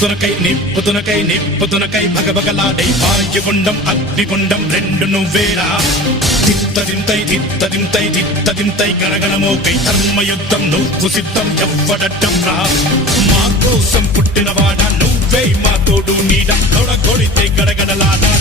నిప్పుతునకై భగభగలాడై వాయుగుండం అగ్నిగుండం రెండు నువ్వేరా తిత్తదింతై గణగణమోకై ధర్మయుద్ధం నువ్వు సిద్ధం ఎవ్వడట్టం రా మా కోసం పుట్టినవాడా నువ్వే మా తోడు నీడ తొడగొడితే గడగడలాడా